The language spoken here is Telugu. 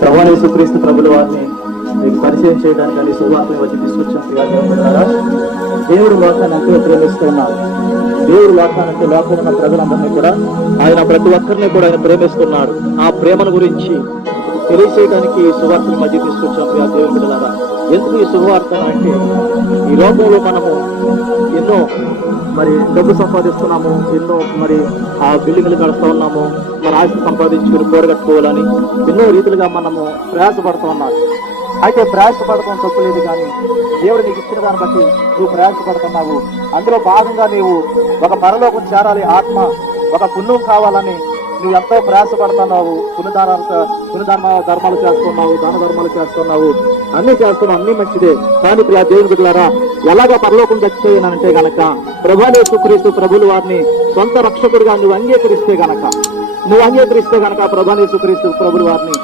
ప్రభాని సుక్రీస్తు ప్రభుల వారిని మీకు పరిచయం చేయడానికి అని సువార్త వచ్చి తీసుకొచ్చాం దేవుడు లోకాన్ని అంతే ప్రేమిస్తున్నారు దేవుడు లోకానికి లోకంలో ఉన్న ప్రజలందరినీ కూడా ఆయన ప్రతి ఒక్కరిని కూడా ఆయన ప్రేమిస్తున్నాడు. ఆ ప్రేమను గురించి తెలియచేయడానికి ఈ సువార్తల మధ్య తీసుకొచ్చాం ప్రియా దేవుని బిడ్డలారా. ఎందుకు ఈ శుభవార్త అంటే ఈ లోకంలో మనము ఎన్నో మరి డబ్బు సంపాదిస్తున్నాము ఎన్నో మరి ఆ బిల్డింగ్లు కడుతూ ఉన్నాము మరి ఆస్తి సంపాదించుకుని కట్టుకోవాలని ఎన్నో రీతిలుగా మనము ప్రయాసపడుతూ ఉన్నాం. అయితే ప్రయాసపడటం తప్పు లేదు కానీ దేవుడు నీకు ఇచ్చిన దాన్ని బట్టి నువ్వు ప్రయాసపడుతున్నావు. అందులో భాగంగా నీవు ఒక పరలోకం చేరాలి ఆత్మ ఒక పుణ్యం కావాలని నువ్వు ఎంతో ప్రయాసపడుతున్నావు. పునదాన పునధర్మ ధర్మాలు చేస్తున్నావు దాన ధర్మాలు చేస్తున్నావు. అన్ని చేస్తున్నావు అన్ని మంచిదే. కానీ ఇలా దేవుని బిడ్డలారా ఎలాగ పరలోకం దక్కేయనంటే గనక ప్రభాలే సుక్రీస్తు ప్రభులు వారిని సొంత రక్షకుడిగా నువ్వు అంగీకరిస్తే గనక నువ్వు అంగీకరిస్తే గనక ప్రభాని సుక్రీస్తు ప్రభులు వారిని